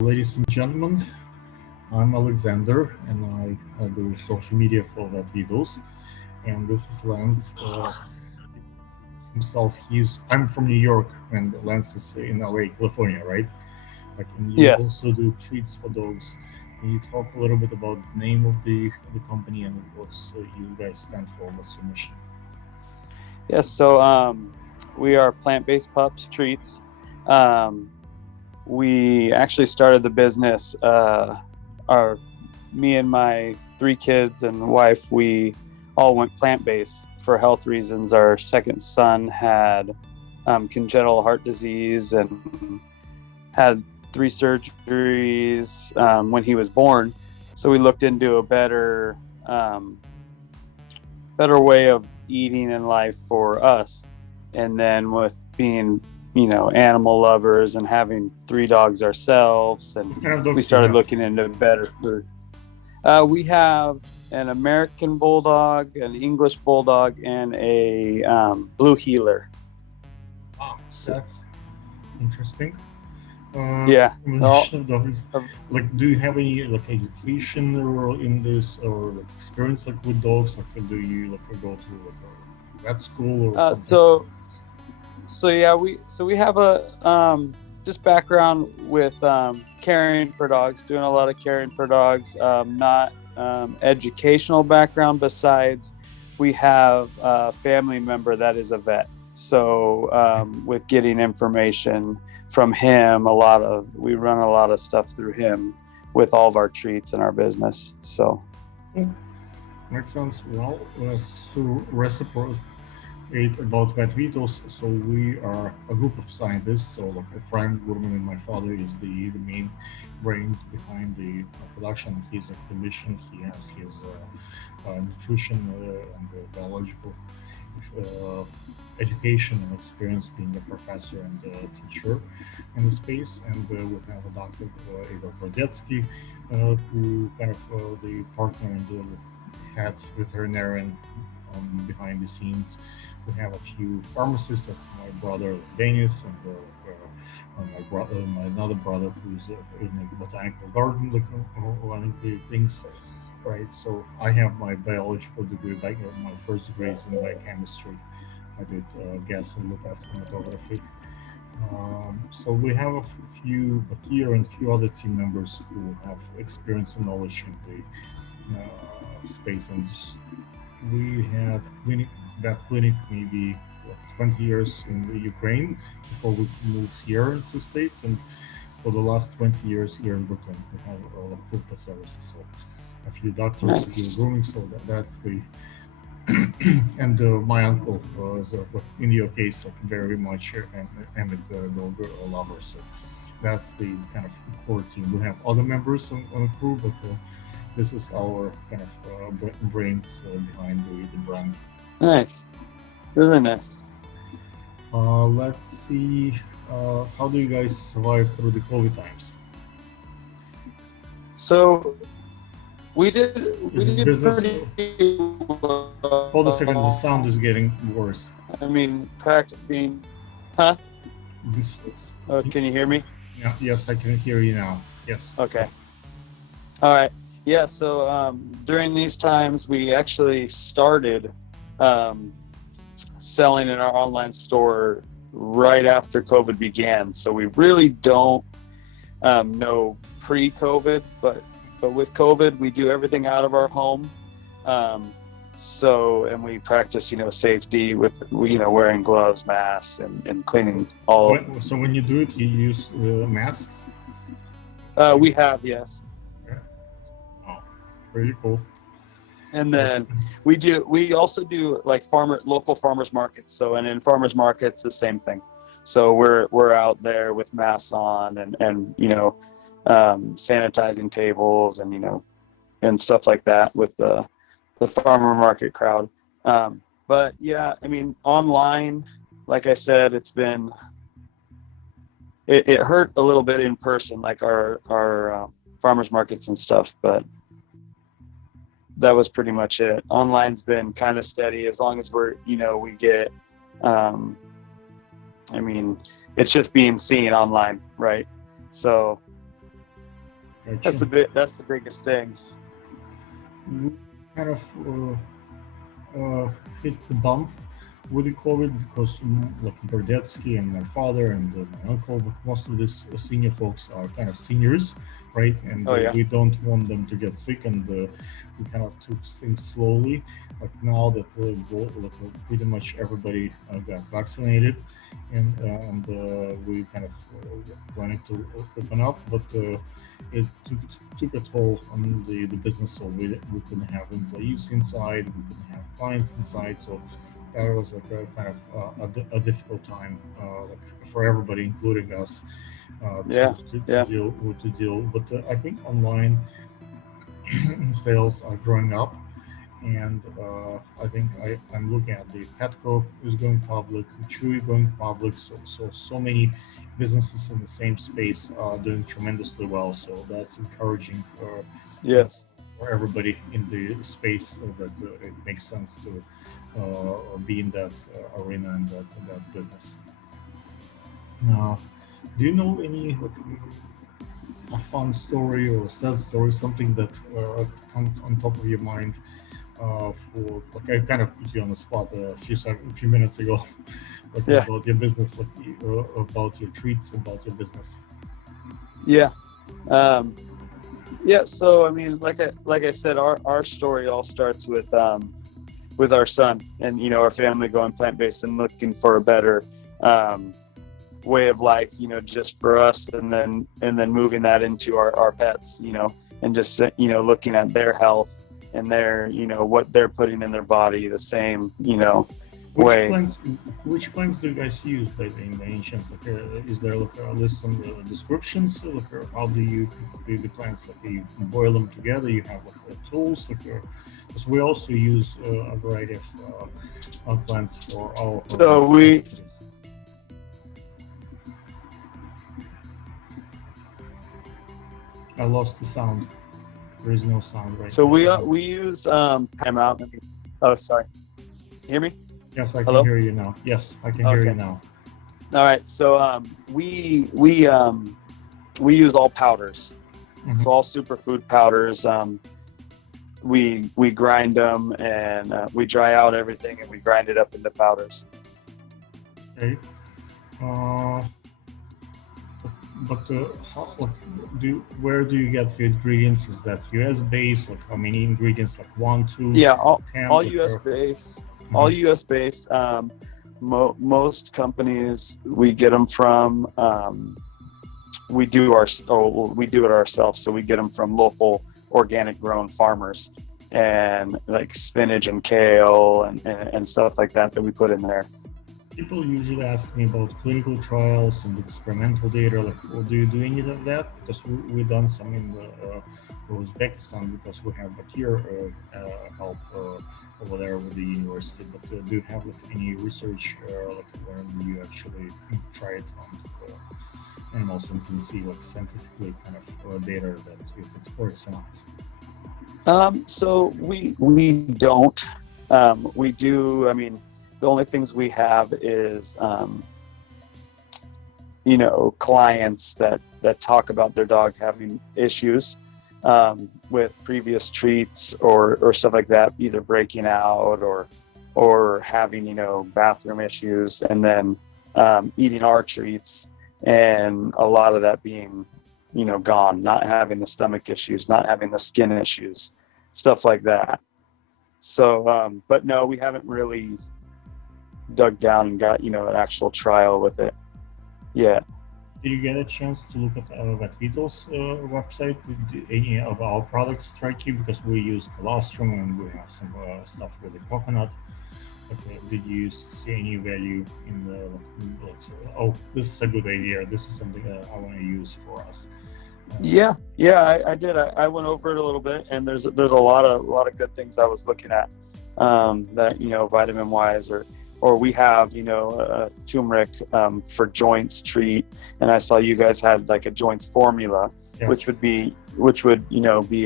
Ladies and gentlemen, I'm Alexander and I do social media for VetVittles. And this is Lance. Himself, I'm from New York and Lance is in LA, California, right? And you Yes. also do treats for dogs. Can you talk a little bit about the name of the company and what you guys stand for? What's your mission? Yes. So we are plant-based pups treats. Um, we actually started the business. Our Me and my three kids and wife, we all went plant-based for health reasons. Our second son had congenital heart disease and had three surgeries when he was born. So we looked into a better way of eating in life for us. And then with being, animal lovers and having three dogs ourselves, and What kind of we dogs do you started have? looking into better food. We have an American bulldog, an English bulldog, and a blue heeler. Wow, So, that's interesting. yeah. All, Dogs, do you have any education or in this or experience with dogs? Do you go to a vet school or something? so we have a just background with caring for dogs, doing a lot of caring for dogs, not educational background. Besides, we have a family member that is a vet, so with getting information from him, we run a lot of stuff through him with all of our treats in our business. So Makes sense. Well, to reciprocate about VetVittles, so we are a group of scientists. So Frank Gurman and my father is the main brains behind the production. He's a clinician. He has his nutrition and biological uh, education and experience being a professor and a teacher in the space. And we have a Dr. Igor Brodetsky, who kind of the partner and the head veterinarian behind the scenes. We have a few pharmacists, like my brother Denis and my another brother who's in a botanical garden, learning the things. Right, so I have my biological degree, my first degree is in biochemistry. I did gas and lookup chromatography. So we have a few, Batir and a few other team members who have experience and knowledge in the space. And we had that clinic maybe 20 years in the Ukraine before we moved here to States. And for the last 20 years here in Brooklyn, we have all of food services. So a few doctors, a few nice. grooming. So that's the and my uncle was in your case very much an avid dog lover. So that's the kind of core team. We have other members on the crew, but this is our kind of brains behind the brand. Nice. Really nice. Let's see. How do you guys survive through the COVID times? So we Is it did business? pretty Hold a well. second. The sound is getting worse. I mean, practicing. Huh? This, Oh, can you hear me? yeah, yes, I can hear you now. Yes. Okay. All right. Yeah. So during these times, we actually started um, selling in our online store right after COVID began. So we really don't know pre-COVID, but with COVID, we do everything out of our home. Um, and we practice, safety with, wearing gloves, masks, and cleaning all. So when you do it, you use masks. We have, yes. Yeah. Oh, pretty cool. And But then we also do like local farmers markets. So, and in farmers markets, the same thing. So we're out there with masks on and sanitizing tables and, and stuff like that with the farmer market crowd. But yeah, I mean, online, like I said, it hurt a little bit in person, like our farmers markets and stuff, but that was pretty much it. Online's been kind of steady as long as we get, um, I mean, it's just being seen online, right? So Gotcha. That's the biggest thing. We kind of hit the bump with the COVID because like Berdetsky and my father and my uncle, most of these senior folks are kind of seniors, right? And Oh yeah. we don't want them to get sick, and we kind of took things slowly. Like now that pretty much everybody got vaccinated, and we kind of planning to open up, but it took a toll on the business. So we couldn't have employees inside, we couldn't have clients inside. So that was like a kind of a difficult time like for everybody, including us, Yeah. to deal. But I think online sales are growing up, and I think I'm looking at the Petco is going public, Chewy going public, so many businesses in the same space are doing tremendously well. So that's encouraging Yes. for everybody in the space that it makes sense to be in that arena and that business. Now, do you know any like a fun story or a sad story, something that comes on top of your mind for like I kind of put you on the spot a few minutes ago, like Yeah. about your business, like about your treats, about your business. Yeah. Yeah. So I mean, like I said, our story all starts with our son and our family going plant-based and looking for a better way of life, just for us, and then moving that into our pets, and just looking at their health and their what they're putting in their body the same way. Which plants do you guys use in the ancients? Like, is there like a list on the descriptions? Like, how do you do the plants? Like, you boil them together. You have like tools. Like, because we also use a variety of plants for our. So we. I lost the sound. There is no sound right So now. we use time out. Oh, sorry. You hear me? Yes, I can Hello? hear you now. Yes, I can hear you now. All right. So we use all powders. Mhm. So all superfood powders. We grind them and we dry out everything and we grind it up into powders. Okay. But where do you get your ingredients? Is that US based? Like how many ingredients? Like 1, 2, Yeah, 10? all US based. All US based. Most companies we get them from. We do it ourselves. So we get them from local organic grown farmers, and like spinach and kale and stuff like that we put in there. People usually ask me about clinical trials and experimental data. Like, well, do you do any of that? Because we've done some in Uzbekistan, because we have here help over there with the university. But do you have like any research like where you actually try it on animals and can see like scientifically kind of data that if it works or not? So we don't. We do. I mean, the only things we have is, clients that talk about their dog having issues with previous treats or stuff like that, either breaking out or having, bathroom issues, and then eating our treats, and a lot of that being, gone, not having the stomach issues, not having the skin issues, stuff like that. So, but no, we haven't really dug down and got an actual trial with it yet. Did you get a chance to look at VetVittles website? Did any of our products strike you? Because we use colostrum and we have some stuff with the coconut. But, did you see any value in the oh, this is a good idea, this is something that I want to use for us? Yeah, I did. I went over it a little bit, and there's a lot of good things I was looking at that vitamin wise, or we have a turmeric for joints treat, and I saw you guys had like a joints formula. Yes. which would be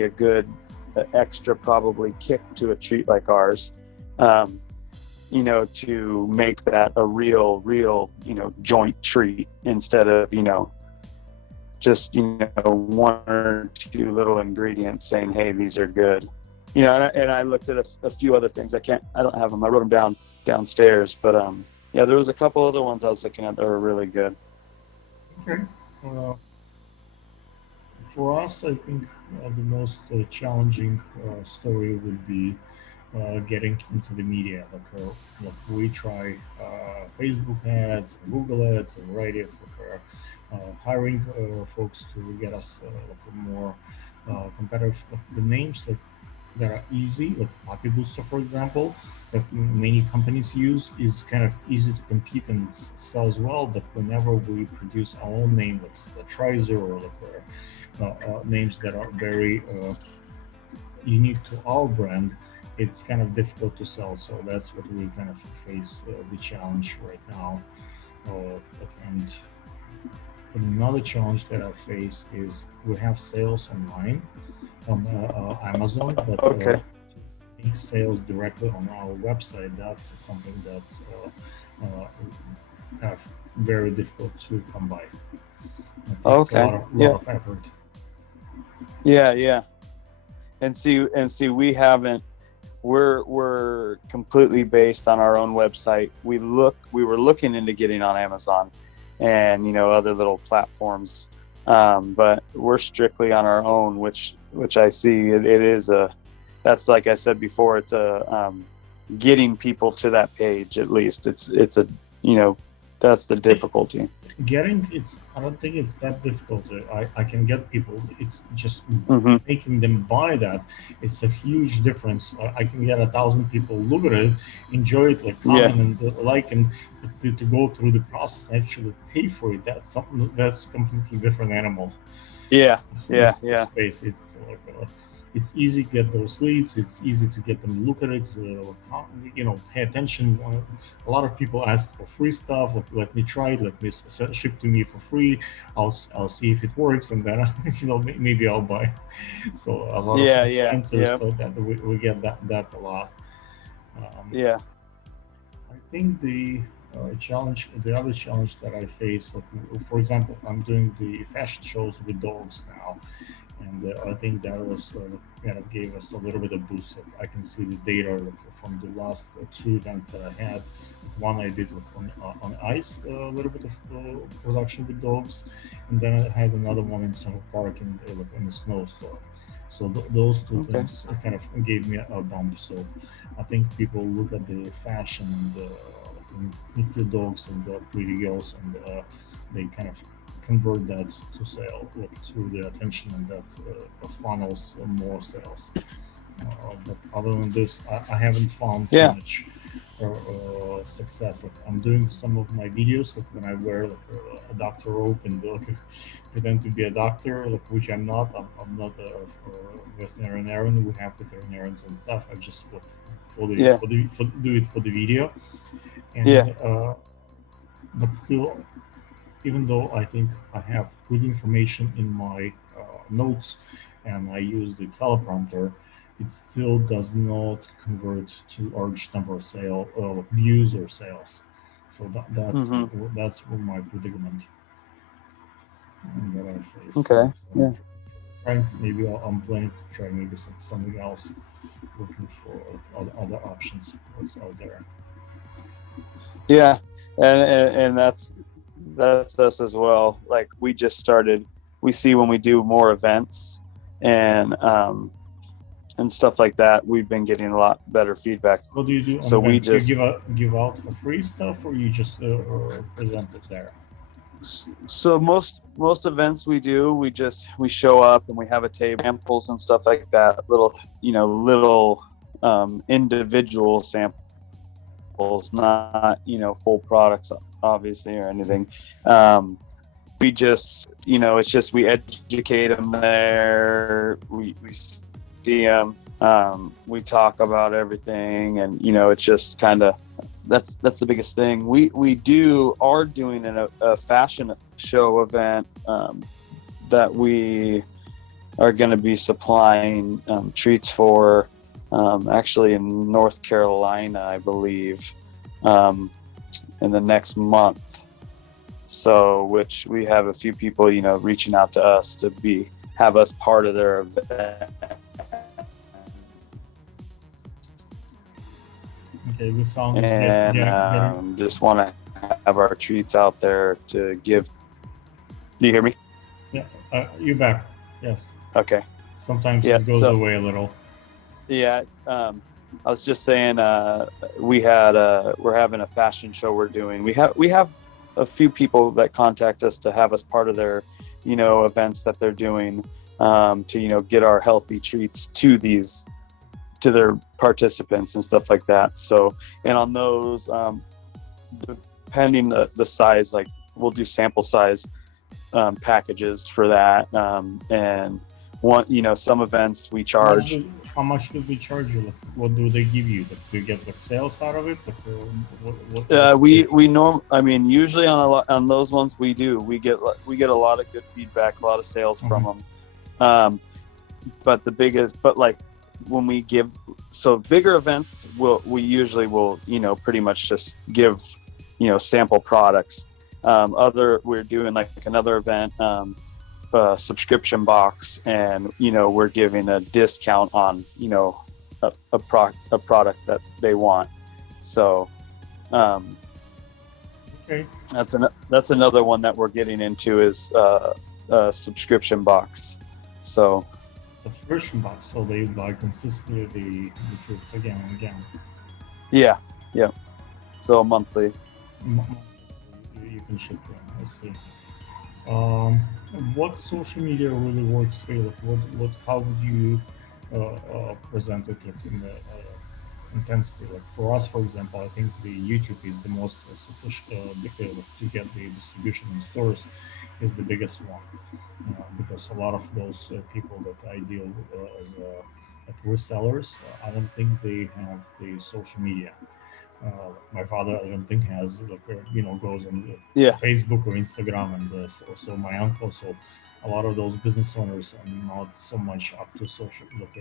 a good extra probably kick to a treat like ours, to make that a real joint treat instead of just, one or two little ingredients saying, hey, these are good. And I looked at a few other things. I don't have them. I wrote them down downstairs, but yeah, there was a couple other ones I was looking at that were really good. Okay. For us, I think the most challenging story would be getting into the media. Like we try Facebook ads, and Google ads, and variety of hiring folks to get us like more competitive. The names that are easy, like Poppy Booster, for example, that many companies use, is kind of easy to compete and sells well. But whenever we produce our own name, like the Trizer or like names that are very unique to our brand, it's kind of difficult to sell. So that's what we kind of face the challenge right now. And another challenge that I face is we have sales online on Amazon, but Okay. make sales directly on our website, that's something that's kind of very difficult to come by. It takes Okay. a lot of effort. Yeah. And see, we're completely based on our own website. We were looking into getting on Amazon and, other little platforms. But we're strictly on our own, which I see it is that's, like I said before, it's getting people to that page. At least it's that's the difficulty. I don't think it's that difficult. I can get people. It's just Mm-hmm. making them buy that. It's a huge difference. I can get 1,000 people look at it, enjoy it, like comment and like, and to go through the process and actually pay for it. That's something that's completely different animal. Yeah. Space. It's like it's easy to get those leads. It's easy to get them to look at it. Pay attention. A lot of people ask for free stuff. Let me try it. Let me ship to me for free. I'll see if it works, and then maybe I'll buy. So a lot of influencers so that we get that a lot. I think the other challenge that I face, like, for example, I'm doing the fashion shows with dogs now, and I think that was kind of gave us a little bit of boost. I can see the data from the last two events that I had. One I did on ice, a little bit of production with dogs, and then I had another one in Central Park in the snowstorm. So those two things kind of gave me a bump. So I think people look at the fashion and the dogs and the pretty girls, and they kind of convert that to sale through the attention, and that funnels more sales. But other than this, I haven't found too much success. Like, I'm doing some of my videos, like when I wear a doctor robe and pretend to be a doctor, which I'm not. I'm not a veterinarian. We have veterinarians and stuff. I just do it for the video. And but still, even though I think I have good information in my notes and I use the teleprompter, it still does not convert to large number of views or sales. So that's my predicament that I face. Okay. So maybe I'm planning to try maybe something else, looking for other options what's out there. Yeah, and that's us as well. Like, we just started. We see when we do more events and stuff like that, we've been getting a lot better feedback. What do you do? So we just give out for free stuff, or you just present it there? So most events we do, we show up and we have a table, samples and stuff like that. Little individual samples, not full products, obviously, or anything. We just it's just we educate them there. We see them. We talk about everything, and it's just kind of that's the biggest thing. We are doing a fashion show event that we are going to be supplying treats for, actually in North Carolina, I believe, in the next month. So, which we have a few people, reaching out to us to have us part of their event. Okay, this sound is And getting. just want to have our treats out there to give. Do you hear me? Yeah, you back? Yes. Okay. Sometimes Yeah. it goes So away a little. yeah, I was just saying we're having a fashion show we're doing. We have a few people that contact us to have us part of their events that they're doing, to get our healthy treats to their participants and stuff like that. So, and on those, depending the size, like we'll do sample size packages for that, and some events we charge. How much do they charge you? Like, what do they give you? Like, do you get like sales out of it? Like, I mean, usually on those ones we get a lot of good feedback, a lot of sales from them. But like when we give bigger events, we usually will pretty much just give sample products. We're doing like another event, subscription box, and we're giving a discount on a product that they want. So okay, that's another one that we're getting into is a subscription box. So subscription box, so they buy consistently the troops again and again. yeah. So monthly. You can ship them. I see. What social media really works for you? Like how would you present it like, in the intensity? Like for us, for example, I think the YouTube is the most sufficient to get the distribution in stores is the biggest one, because a lot of those people that I deal as like resellers, I don't think they have the social media. My father, I don't think has like goes on Facebook or Instagram, and so my uncle. So a lot of those business owners are not so much up to social, like,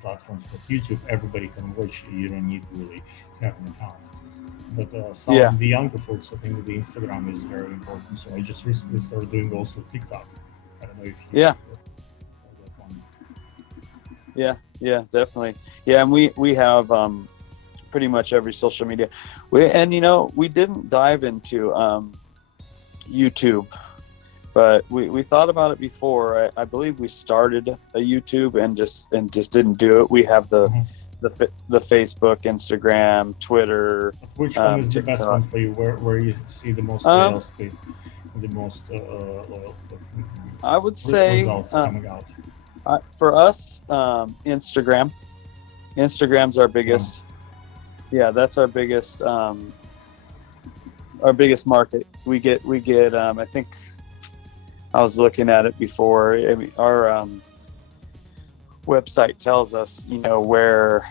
platforms. But YouTube, everybody can watch. You don't need really to have an account. But some of the younger folks, I think the Instagram is very important. So I just recently started doing also TikTok. I don't know if you yeah, definitely. Yeah, and we have pretty much every social media. We didn't dive into YouTube, but we thought about it before. I believe we started a YouTube and just didn't do it. We have the Facebook, Instagram, Twitter. Which one is TikTok. the best one for you? Where you see the most sales, the most I would say results coming out? For us, Instagram. Instagram's our biggest. Yeah, that's our biggest market. We get I think I was looking at it before. I mean, our website tells us where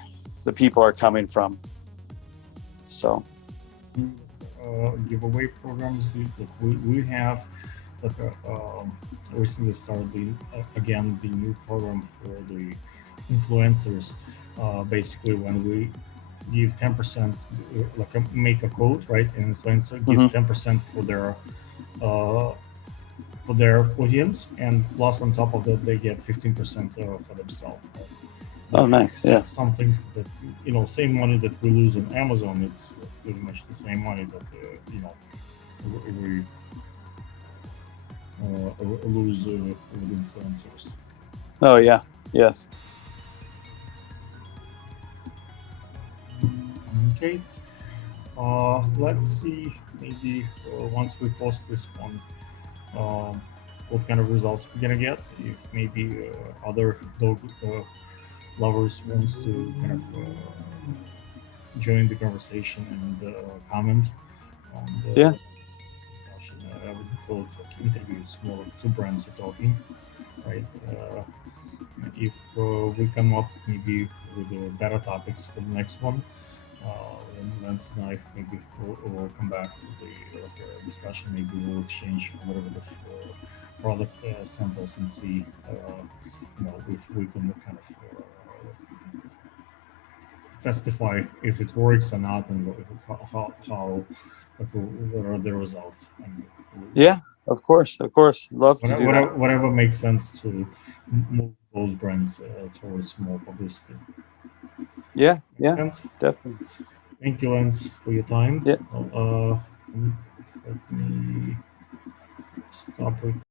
the people are coming from. So giveaway programs, we have like recently started again the new program for the influencers. Basically when we give 10%, like make a code, right? And influencer give 10% for their audience, and plus on top of that they get 15% for themselves. Oh, nice. Yeah. Something that same money that we lose on Amazon, it's pretty much the same money that we lose with influencers. Oh yeah. Yes. Okay. Let's see. Maybe once we post this one, what kind of results we're gonna get. If maybe other dog lovers wants to kind of join the conversation and comment on the discussion. I would call it like interviews, more like two brands are talking, right? If we come up maybe with better topics for the next one, then Lance and I maybe we'll come back to the discussion. Maybe we'll exchange a little bit of product samples and see if we can kind of testify if it works or not, and how what are the results. And Yeah, of course, love to do that. Whatever makes sense to move those brands towards more publicity. Yeah, Makes sense? definitely. Thank you, Lance, for your time. Yeah. Let me stop recording.